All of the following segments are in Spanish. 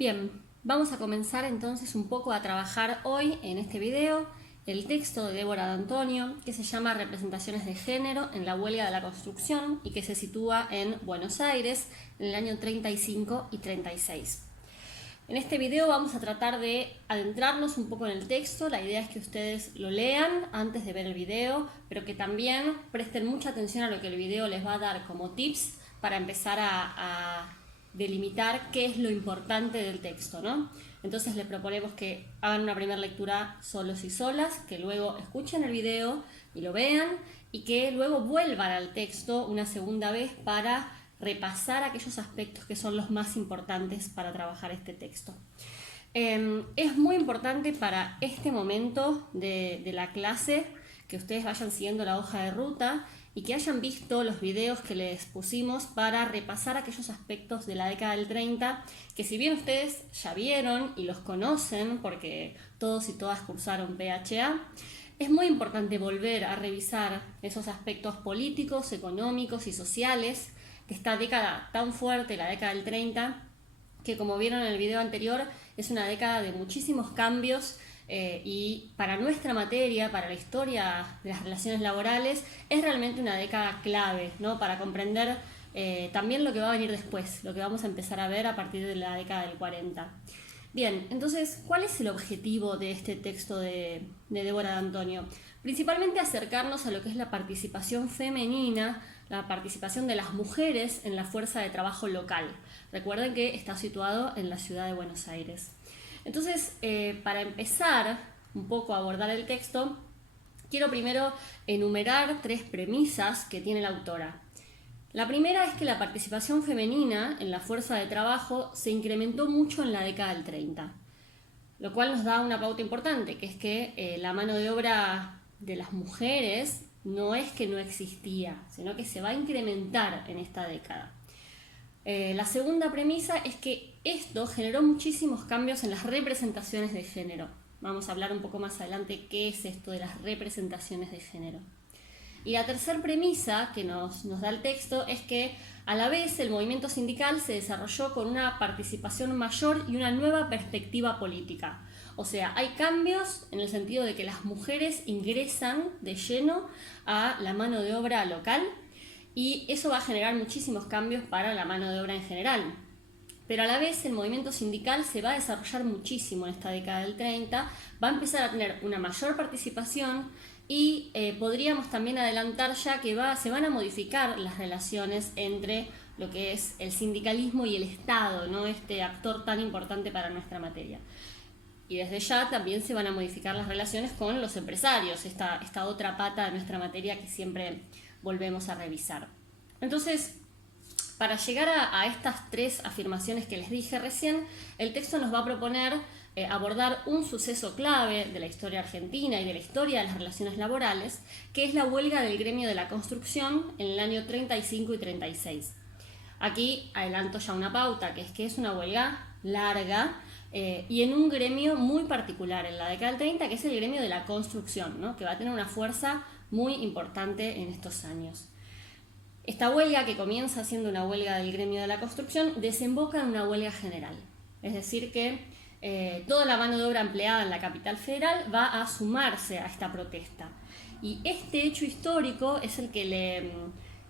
Bien, vamos a comenzar entonces un poco a trabajar hoy en este video el texto de Débora D'Antonio, que se llama Representaciones de género en la huelga de la construcción y que se sitúa en Buenos Aires en el año 35 y 36. En este video vamos a tratar de adentrarnos un poco en el texto. La idea es que ustedes lo lean antes de ver el video, pero que también presten mucha atención a lo que el video les va a dar como tips para empezar a delimitar qué es lo importante del texto, ¿no? Entonces les proponemos que hagan una primera lectura solos y solas, que luego escuchen el video y lo vean, y que luego vuelvan al texto una segunda vez para repasar aquellos aspectos que son los más importantes para trabajar este texto. Es muy importante para este momento de la clase que ustedes vayan siguiendo la hoja de ruta y que hayan visto los videos que les pusimos para repasar aquellos aspectos de la década del 30 que, si bien ustedes ya vieron y los conocen porque todos y todas cursaron PHA, es muy importante volver a revisar esos aspectos políticos, económicos y sociales de esta década tan fuerte, la década del 30, que, como vieron en el video anterior, es una década de muchísimos cambios y para nuestra materia, para la historia de las relaciones laborales, es realmente una década clave, ¿no? Para comprender también lo que va a venir después, lo que vamos a empezar a ver a partir de la década del 40. Bien, entonces, ¿cuál es el objetivo de este texto de Débora D'Antonio? Principalmente acercarnos a lo que es la participación femenina, la participación de las mujeres en la fuerza de trabajo local. Recuerden que está situado en la ciudad de Buenos Aires. Entonces, para empezar un poco a abordar el texto, quiero primero enumerar 3 premisas que tiene la autora. La primera es que la participación femenina en la fuerza de trabajo se incrementó mucho en la década del 30, lo cual nos da una pauta importante, que es que la mano de obra de las mujeres no es que no existía, sino que se va a incrementar en esta década. La segunda premisa es que esto generó muchísimos cambios en las representaciones de género. Vamos a hablar un poco más adelante qué es esto de las representaciones de género. Y la tercera premisa que nos da el texto es que a la vez el movimiento sindical se desarrolló con una participación mayor y una nueva perspectiva política. O sea, hay cambios en el sentido de que las mujeres ingresan de lleno a la mano de obra local y eso va a generar muchísimos cambios para la mano de obra en general. Pero a la vez el movimiento sindical se va a desarrollar muchísimo en esta década del 30, va a empezar a tener una mayor participación y podríamos también adelantar ya que se van a modificar las relaciones entre lo que es el sindicalismo y el Estado, ¿no? Este actor tan importante para nuestra materia. Y desde ya también se van a modificar las relaciones con los empresarios, esta otra pata de nuestra materia que siempre volvemos a revisar. Entonces, para llegar a estas 3 afirmaciones que les dije recién, el texto nos va a proponer abordar un suceso clave de la historia argentina y de la historia de las relaciones laborales, que es la huelga del gremio de la construcción en el año 35 y 36. Aquí adelanto ya una pauta, que es una huelga larga y en un gremio muy particular en la década del 30, que es el gremio de la construcción, ¿no? Que va a tener una fuerza muy importante en estos años. Esta huelga, que comienza siendo una huelga del gremio de la construcción, desemboca en una huelga general. Es decir, que toda la mano de obra empleada en la capital federal va a sumarse a esta protesta. Y este hecho histórico es el que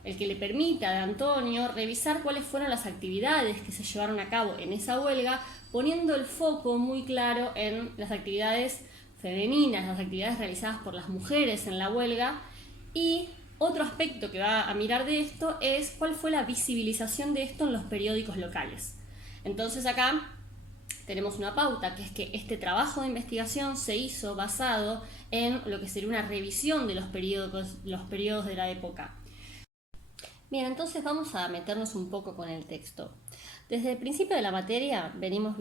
le permite a D'Antonio revisar cuáles fueron las actividades que se llevaron a cabo en esa huelga, poniendo el foco muy claro en las actividades femeninas, las actividades realizadas por las mujeres en la huelga. Y otro aspecto que va a mirar de esto es cuál fue la visibilización de esto en los periódicos locales. Entonces acá tenemos una pauta, que es que este trabajo de investigación se hizo basado en lo que sería una revisión de los periodos de la época. Bien, entonces vamos a meternos un poco con el texto. Desde el principio de la materia venimos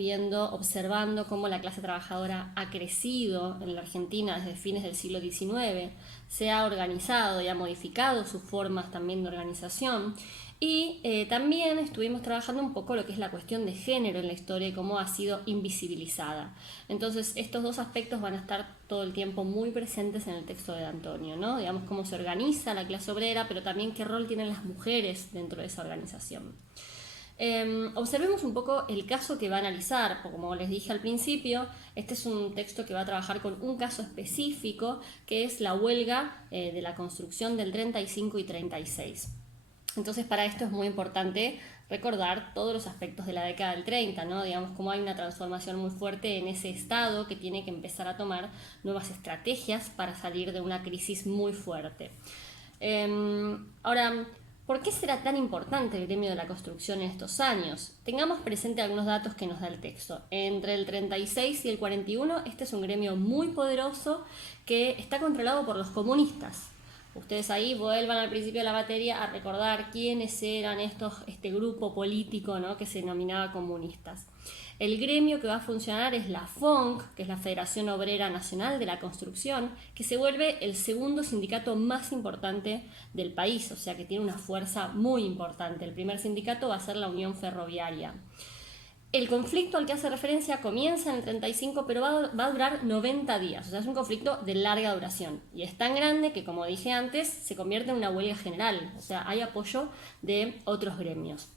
observando cómo la clase trabajadora ha crecido en la Argentina desde fines del siglo XIX, se ha organizado y ha modificado sus formas también de organización y también estuvimos trabajando un poco lo que es la cuestión de género en la historia y cómo ha sido invisibilizada. Entonces estos 2 aspectos van a estar todo el tiempo muy presentes en el texto de D'Antonio, ¿no? Digamos, cómo se organiza la clase obrera, pero también qué rol tienen las mujeres dentro de esa organización. Observemos un poco el caso que va a analizar, porque como les dije al principio, este es un texto que va a trabajar con un caso específico, que es la huelga de la construcción del 35 y 36. Entonces, para esto es muy importante recordar todos los aspectos de la década del 30, ¿no? Digamos, cómo hay una transformación muy fuerte en ese estado que tiene que empezar a tomar nuevas estrategias para salir de una crisis muy fuerte. Ahora, ¿por qué será tan importante el gremio de la construcción en estos años? Tengamos presente algunos datos que nos da el texto. Entre el 36 y el 41, este es un gremio muy poderoso que está controlado por los comunistas. Ustedes ahí vuelvan al principio de la materia a recordar quiénes eran este grupo político, ¿no?, que se denominaba comunistas. El gremio que va a funcionar es la FONC, que es la Federación Obrera Nacional de la Construcción, que se vuelve el segundo sindicato más importante del país, o sea que tiene una fuerza muy importante. El primer sindicato va a ser la Unión Ferroviaria. El conflicto al que hace referencia comienza en el 35, pero va a durar 90 días, o sea, es un conflicto de larga duración. Y es tan grande que, como dije antes, se convierte en una huelga general, o sea, hay apoyo de otros gremios.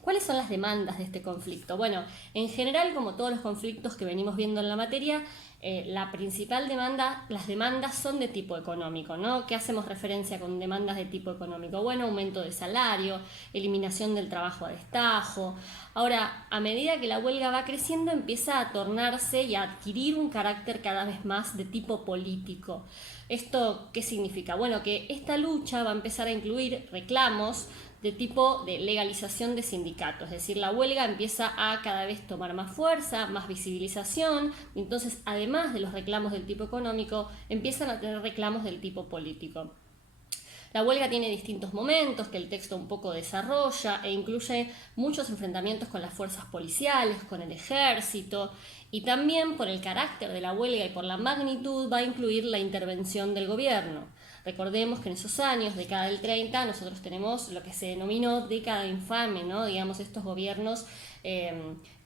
¿Cuáles son las demandas de este conflicto? Bueno, en general, como todos los conflictos que venimos viendo en la materia, la principal demanda, las demandas son de tipo económico, ¿no? ¿Qué hacemos referencia con demandas de tipo económico? Bueno, aumento de salario, eliminación del trabajo a destajo. Ahora, a medida que la huelga va creciendo, empieza a tornarse y a adquirir un carácter cada vez más de tipo político. ¿Esto qué significa? Bueno, que esta lucha va a empezar a incluir reclamos de tipo de legalización de sindicatos, es decir, la huelga empieza a cada vez tomar más fuerza, más visibilización, y entonces además de los reclamos del tipo económico, empiezan a tener reclamos del tipo político. La huelga tiene distintos momentos que el texto un poco desarrolla e incluye muchos enfrentamientos con las fuerzas policiales, con el ejército, y también por el carácter de la huelga y por la magnitud va a incluir la intervención del gobierno. Recordemos que en esos años, década del 30, nosotros tenemos lo que se denominó década infame, ¿no? Digamos, estos gobiernos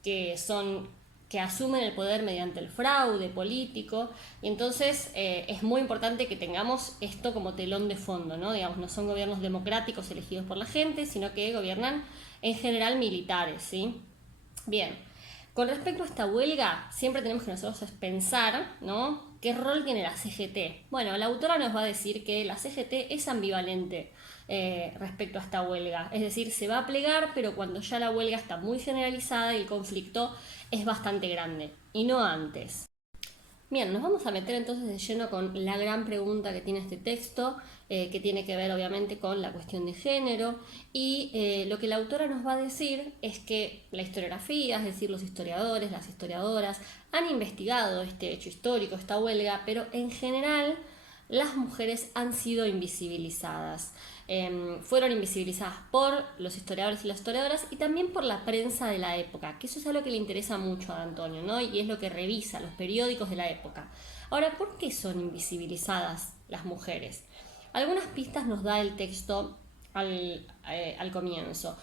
que asumen el poder mediante el fraude político, y entonces es muy importante que tengamos esto como telón de fondo, ¿no? Digamos, no son gobiernos democráticos elegidos por la gente, sino que gobiernan en general militares, ¿sí? Bien, con respecto a esta huelga, siempre tenemos que nosotros pensar, ¿no?, ¿qué rol tiene la CGT? Bueno, la autora nos va a decir que la CGT es ambivalente respecto a esta huelga, es decir, se va a plegar, pero cuando ya la huelga está muy generalizada y el conflicto es bastante grande, y no antes. Bien, nos vamos a meter entonces de lleno con la gran pregunta que tiene este texto, que tiene que ver obviamente con la cuestión de género, y lo que la autora nos va a decir es que la historiografía, es decir, los historiadores, las historiadoras, han investigado este hecho histórico, esta huelga, pero en general las mujeres han sido invisibilizadas. Fueron invisibilizadas por los historiadores y las historiadoras y también por la prensa de la época, que eso es algo que le interesa mucho a Antonio, ¿no? Y es lo que revisa, los periódicos de la época. Ahora, ¿por qué son invisibilizadas las mujeres? Algunas pistas nos da el texto al comienzo.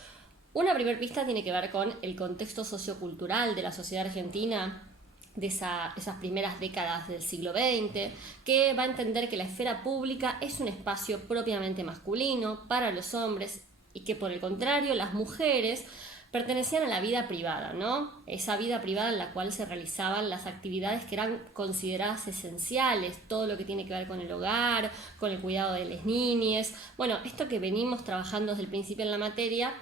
Una primera pista tiene que ver con el contexto sociocultural de la sociedad argentina de esas primeras décadas del siglo XX, que va a entender que la esfera pública es un espacio propiamente masculino para los hombres y que por el contrario las mujeres pertenecían a la vida privada, ¿no? Esa vida privada en la cual se realizaban las actividades que eran consideradas esenciales, todo lo que tiene que ver con el hogar, con el cuidado de las niñas. Bueno, esto que venimos trabajando desde el principio en la materia,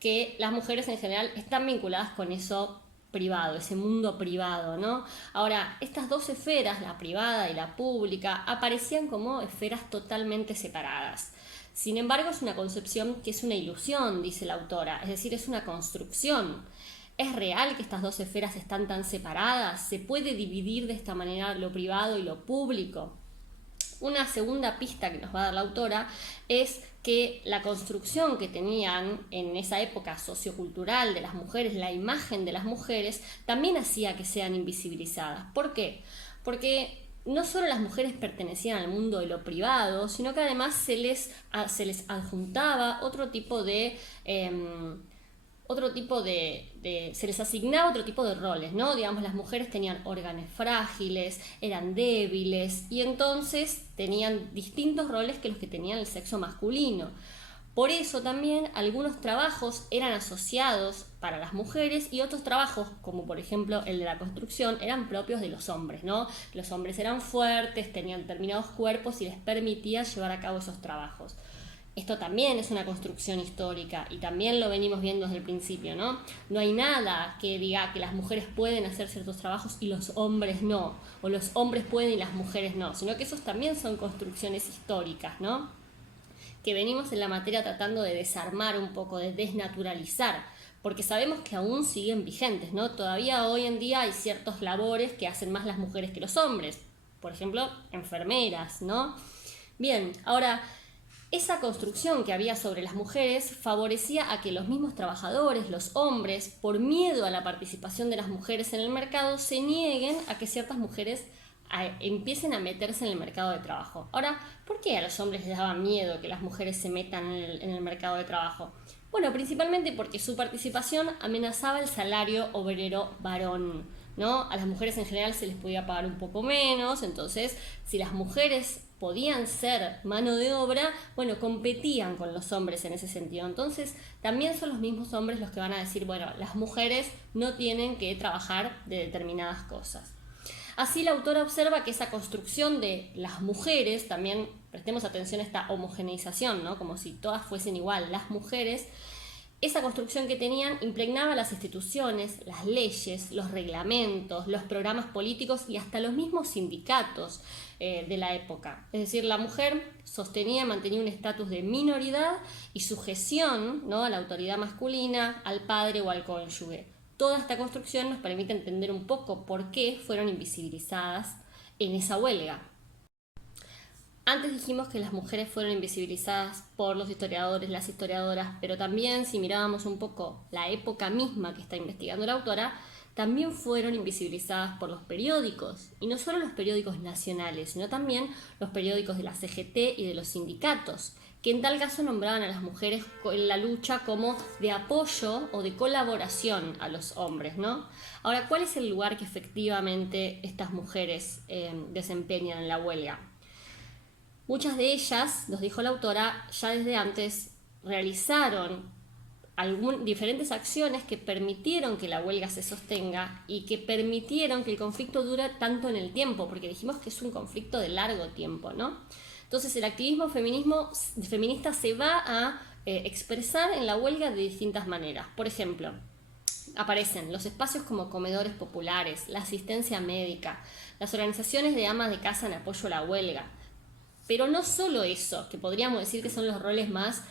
que las mujeres en general están vinculadas con eso privado, ese mundo privado, ¿no? Ahora, estas dos esferas, la privada y la pública, aparecían como esferas totalmente separadas. Sin embargo, es una concepción que es una ilusión, dice la autora, es decir, es una construcción. ¿Es real que estas dos esferas están tan separadas? ¿Se puede dividir de esta manera lo privado y lo público? Una segunda pista que nos va a dar la autora es que la construcción que tenían en esa época sociocultural de las mujeres, la imagen de las mujeres, también hacía que sean invisibilizadas. ¿Por qué? Porque no solo las mujeres pertenecían al mundo de lo privado, sino que además se les adjuntaba se les asignaba otro tipo de roles, ¿no? Digamos, las mujeres tenían órganos frágiles, eran débiles y entonces tenían distintos roles que los que tenían el sexo masculino. Por eso también algunos trabajos eran asociados para las mujeres y otros trabajos, como por ejemplo el de la construcción, eran propios de los hombres, ¿no? Los hombres eran fuertes, tenían determinados cuerpos y les permitía llevar a cabo esos trabajos. Esto también es una construcción histórica y también lo venimos viendo desde el principio, ¿no? No hay nada que diga que las mujeres pueden hacer ciertos trabajos y los hombres no, o los hombres pueden y las mujeres no, sino que esos también son construcciones históricas, ¿no? Que venimos en la materia tratando de desarmar un poco, de desnaturalizar, porque sabemos que aún siguen vigentes, ¿no? Todavía hoy en día hay ciertos labores que hacen más las mujeres que los hombres, por ejemplo, enfermeras, ¿no? Bien, ahora, esa construcción que había sobre las mujeres favorecía a que los mismos trabajadores, los hombres, por miedo a la participación de las mujeres en el mercado, se nieguen a que ciertas mujeres empiecen a meterse en el mercado de trabajo. Ahora, ¿por qué a los hombres les daba miedo que las mujeres se metan en el mercado de trabajo? Bueno, principalmente porque su participación amenazaba el salario obrero varón, ¿no? A las mujeres en general se les podía pagar un poco menos, entonces si las mujeres podían ser mano de obra, bueno, competían con los hombres en ese sentido. Entonces, también son los mismos hombres los que van a decir, bueno, las mujeres no tienen que trabajar de determinadas cosas. Así la autora observa que esa construcción de las mujeres, también prestemos atención a esta homogeneización, ¿no? Como si todas fuesen igual, las mujeres, esa construcción que tenían impregnaba las instituciones, las leyes, los reglamentos, los programas políticos y hasta los mismos sindicatos de la época. Es decir, la mujer sostenía y mantenía un estatus de minoridad y sujeción, ¿no?, a la autoridad masculina, al padre o al cónyuge. Toda esta construcción nos permite entender un poco por qué fueron invisibilizadas en esa huelga. Antes dijimos que las mujeres fueron invisibilizadas por los historiadores, las historiadoras, pero también si mirábamos un poco la época misma que está investigando la autora, también fueron invisibilizadas por los periódicos, y no solo los periódicos nacionales, sino también los periódicos de la CGT y de los sindicatos, que en tal caso nombraban a las mujeres en la lucha como de apoyo o de colaboración a los hombres, ¿no? Ahora, ¿cuál es el lugar que efectivamente estas mujeres desempeñan en la huelga? Muchas de ellas, nos dijo la autora, ya desde antes realizaron diferentes acciones que permitieron que la huelga se sostenga y que permitieron que el conflicto dure tanto en el tiempo, porque dijimos que es un conflicto de largo tiempo, ¿no? Entonces el activismo feminista se va a expresar en la huelga de distintas maneras. Por ejemplo, aparecen los espacios como comedores populares, la asistencia médica, las organizaciones de amas de casa en apoyo a la huelga. Pero no solo eso, que podríamos decir que son los roles más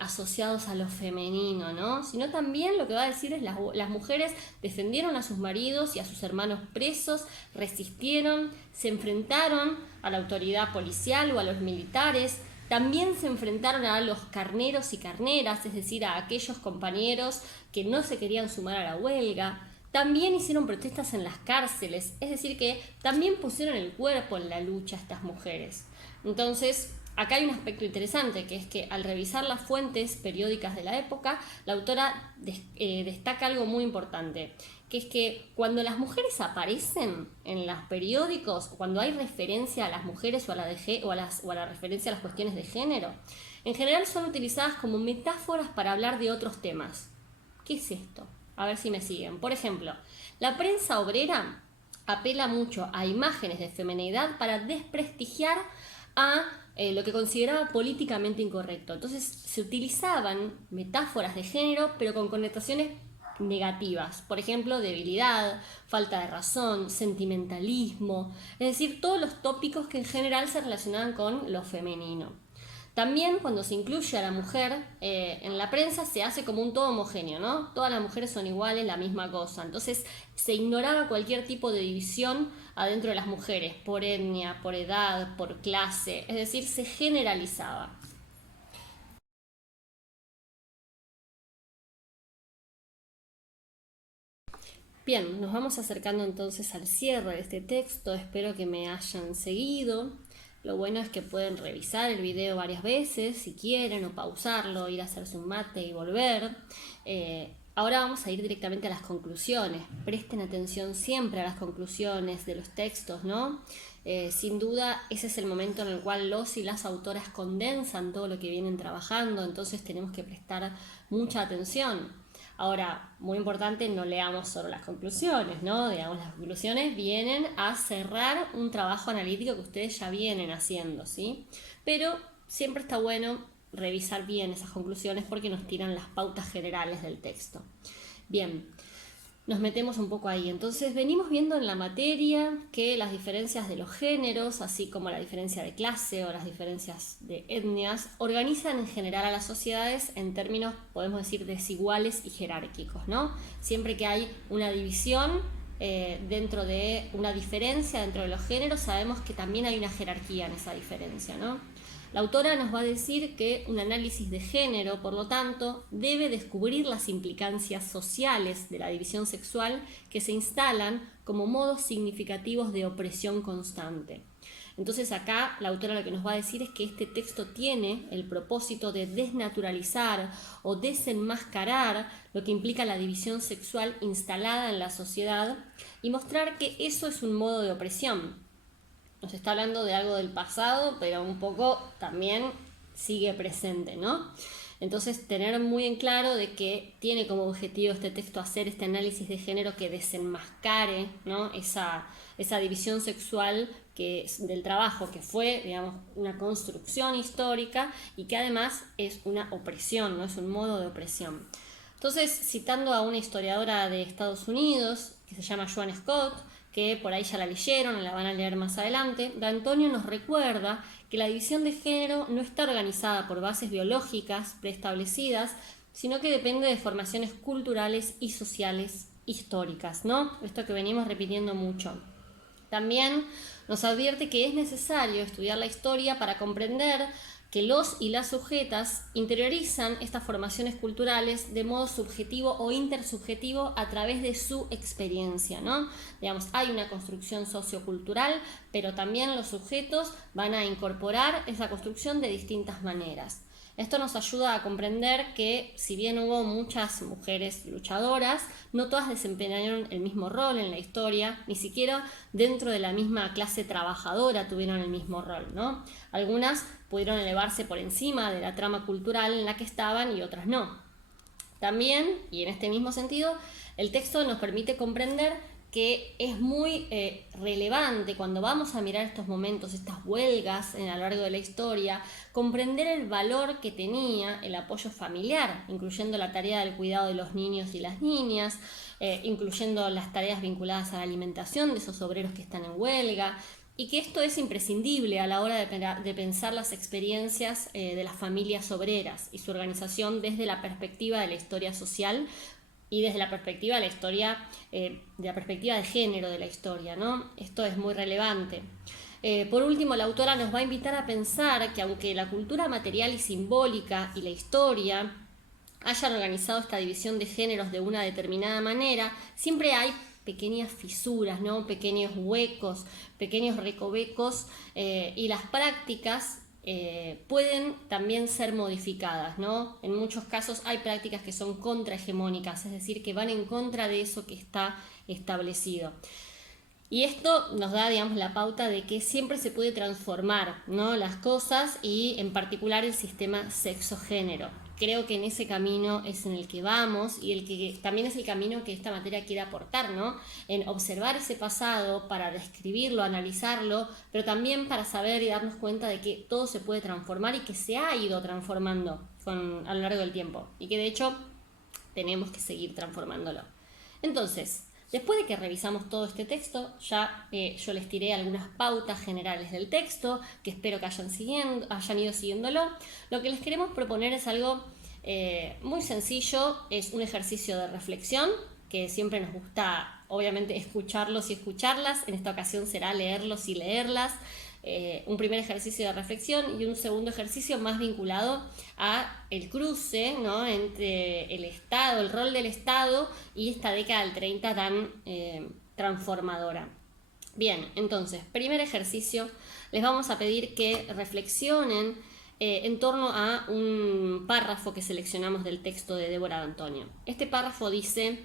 asociados a lo femenino, ¿no? Sino también lo que va a decir es las mujeres defendieron a sus maridos y a sus hermanos presos, resistieron, se enfrentaron a la autoridad policial o a los militares, también se enfrentaron a los carneros y carneras, es decir, a aquellos compañeros que no se querían sumar a la huelga. También hicieron protestas en las cárceles, es decir, que también pusieron el cuerpo en la lucha estas mujeres. Entonces, acá hay un aspecto interesante, que es que al revisar las fuentes periódicas de la época, la autora destaca algo muy importante, que es que cuando las mujeres aparecen en los periódicos, cuando hay referencia a las mujeres o a la referencia a las cuestiones de género, en general son utilizadas como metáforas para hablar de otros temas. ¿Qué es esto? A ver si me siguen. Por ejemplo, la prensa obrera apela mucho a imágenes de feminidad para desprestigiar a lo que consideraba políticamente incorrecto. Entonces se utilizaban metáforas de género, pero con connotaciones negativas. Por ejemplo, debilidad, falta de razón, sentimentalismo, es decir, todos los tópicos que en general se relacionaban con lo femenino. También cuando se incluye a la mujer en la prensa se hace como un todo homogéneo, ¿no? Todas las mujeres son iguales, la misma cosa. Entonces se ignoraba cualquier tipo de división adentro de las mujeres, por etnia, por edad, por clase, es decir, se generalizaba. Bien, nos vamos acercando entonces al cierre de este texto, espero que me hayan seguido. Lo bueno es que pueden revisar el video varias veces si quieren, o pausarlo, ir a hacerse un mate y volver. Ahora vamos a ir directamente a las conclusiones. Presten atención siempre a las conclusiones de los textos, ¿no? Sin duda, ese es el momento en el cual los y las autoras condensan todo lo que vienen trabajando, entonces tenemos que prestar mucha atención. Ahora, muy importante, no leamos solo las conclusiones, ¿no? Digamos, las conclusiones vienen a cerrar un trabajo analítico que ustedes ya vienen haciendo, ¿sí? Pero siempre está bueno revisar bien esas conclusiones porque nos tiran las pautas generales del texto. Bien, nos metemos un poco ahí. Entonces venimos viendo en la materia que las diferencias de los géneros, así como la diferencia de clase o las diferencias de etnias, organizan en general a las sociedades en términos, podemos decir, desiguales y jerárquicos, ¿no? Siempre que hay una división dentro de una diferencia dentro de los géneros, sabemos que también hay una jerarquía en esa diferencia, ¿no? La autora nos va a decir que un análisis de género, por lo tanto, debe descubrir las implicancias sociales de la división sexual que se instalan como modos significativos de opresión constante. Entonces acá la autora lo que nos va a decir es que este texto tiene el propósito de desnaturalizar o desenmascarar lo que implica la división sexual instalada en la sociedad y mostrar que eso es un modo de opresión. Nos está hablando de algo del pasado, pero un poco también sigue presente, ¿no? Entonces, tener muy en claro de que tiene como objetivo este texto hacer este análisis de género que desenmascare, ¿no? esa división sexual del trabajo, que fue, digamos, una construcción histórica y que además es una opresión, ¿no? Es un modo de opresión. Entonces, citando a una historiadora de Estados Unidos, que se llama Joan Scott, que por ahí ya la leyeron, la van a leer más adelante, D'Antonio nos recuerda que la división de género no está organizada por bases biológicas preestablecidas, sino que depende de formaciones culturales y sociales históricas, ¿no? Esto que venimos repitiendo mucho. También nos advierte que es necesario estudiar la historia para comprender que los y las sujetas interiorizan estas formaciones culturales de modo subjetivo o intersubjetivo a través de su experiencia, ¿no? Digamos, hay una construcción sociocultural, pero también los sujetos van a incorporar esa construcción de distintas maneras. Esto nos ayuda a comprender que, si bien hubo muchas mujeres luchadoras, no todas desempeñaron el mismo rol en la historia, ni siquiera dentro de la misma clase trabajadora tuvieron el mismo rol, ¿no? Algunas pudieron elevarse por encima de la trama cultural en la que estaban y otras no. También, y en este mismo sentido, el texto nos permite comprender que es muy relevante cuando vamos a mirar estos momentos, estas huelgas a lo largo de la historia, comprender el valor que tenía el apoyo familiar, incluyendo la tarea del cuidado de los niños y las niñas, incluyendo las tareas vinculadas a la alimentación de esos obreros que están en huelga, y que esto es imprescindible a la hora de pensar las experiencias de las familias obreras y su organización desde la perspectiva de la historia social y desde la perspectiva de la historia, de la perspectiva de género de la historia, ¿no? Esto es muy relevante. Por último, la autora nos va a invitar a pensar que aunque la cultura material y simbólica y la historia hayan organizado esta división de géneros de una determinada manera, siempre hay pequeñas fisuras, ¿no? Pequeños huecos, pequeños recovecos, y las prácticas pueden también ser modificadas, ¿no? En muchos casos hay prácticas que son contrahegemónicas, es decir, que van en contra de eso que está establecido. Y esto nos da, digamos, la pauta de que siempre se puede transformar, ¿no? Las cosas y en particular el sistema sexo-género. Creo que en ese camino es en el que vamos y el que también es el camino que esta materia quiere aportar, ¿no? En observar ese pasado para describirlo, analizarlo, pero también para saber y darnos cuenta de que todo se puede transformar y que se ha ido transformando a lo largo del tiempo y que de hecho tenemos que seguir transformándolo. Entonces, después de que revisamos todo este texto, ya yo les tiré algunas pautas generales del texto, que espero que hayan ido siguiéndolo. Lo que les queremos proponer es algo muy sencillo, es un ejercicio de reflexión, que siempre nos gusta, obviamente, escucharlos y escucharlas. En esta ocasión será leerlos y leerlas. Un primer ejercicio de reflexión y un segundo ejercicio más vinculado a el cruce, ¿no? Entre el Estado, el rol del Estado y esta década del 30 tan transformadora. Bien, entonces, primer ejercicio, les vamos a pedir que reflexionen en torno a un párrafo que seleccionamos del texto de Débora D'Antonio. Este párrafo dice: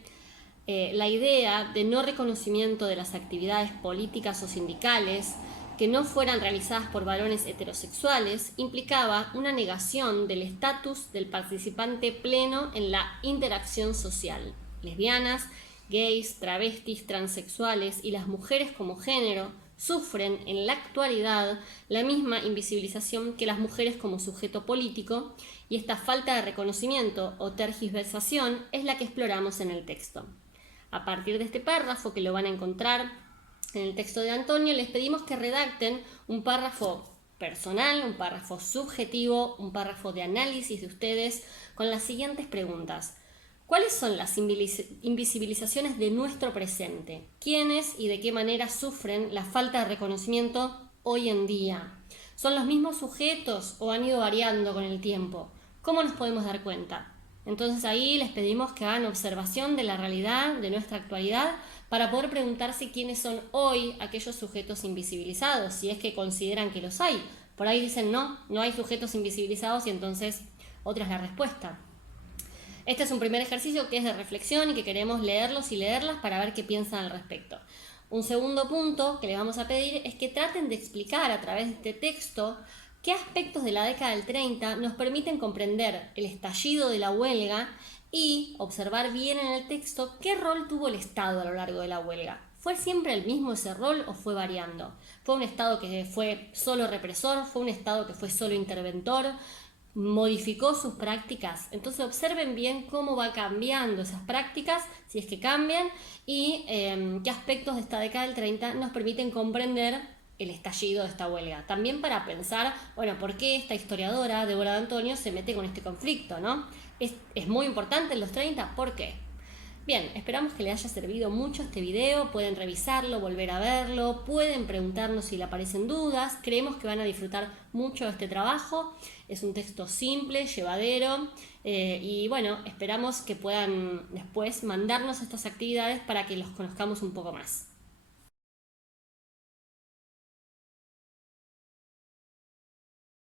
la idea de no reconocimiento de las actividades políticas o sindicales que no fueran realizadas por varones heterosexuales implicaba una negación del estatus del participante pleno en la interacción social. Lesbianas, gays, travestis, transexuales y las mujeres como género sufren en la actualidad la misma invisibilización que las mujeres como sujeto político, y esta falta de reconocimiento o tergiversación es la que exploramos en el texto. A partir de este párrafo, que lo van a encontrar en el texto de Antonio, les pedimos que redacten un párrafo personal, un párrafo subjetivo, un párrafo de análisis de ustedes con las siguientes preguntas. ¿Cuáles son las invisibilizaciones de nuestro presente? ¿Quiénes y de qué manera sufren la falta de reconocimiento hoy en día? ¿Son los mismos sujetos o han ido variando con el tiempo? ¿Cómo nos podemos dar cuenta? Entonces ahí les pedimos que hagan observación de la realidad, de nuestra actualidad, para poder preguntarse quiénes son hoy aquellos sujetos invisibilizados, si es que consideran que los hay. Por ahí dicen no hay sujetos invisibilizados, y entonces otra es la respuesta. Este es un primer ejercicio que es de reflexión y que queremos leerlos y leerlas para ver qué piensan al respecto. Un segundo punto que les vamos a pedir es que traten de explicar a través de este texto qué aspectos de la década del 30 nos permiten comprender el estallido de la huelga y observar bien en el texto qué rol tuvo el Estado a lo largo de la huelga. ¿Fue siempre el mismo ese rol o fue variando? ¿Fue un Estado que fue solo represor? ¿Fue un Estado que fue solo interventor? ¿Modificó sus prácticas? Entonces observen bien cómo va cambiando esas prácticas, si es que cambian, y qué aspectos de esta década del 30 nos permiten comprender el estallido de esta huelga. También para pensar, bueno, ¿por qué esta historiadora, Débora D'Antonio, se mete con este conflicto, ¿no? ¿Es muy importante en los 30? ¿Por qué? Bien, esperamos que les haya servido mucho este video. Pueden revisarlo, volver a verlo, pueden preguntarnos si le aparecen dudas. Creemos que van a disfrutar mucho de este trabajo. Es un texto simple, llevadero, y bueno, esperamos que puedan después mandarnos estas actividades para que los conozcamos un poco más.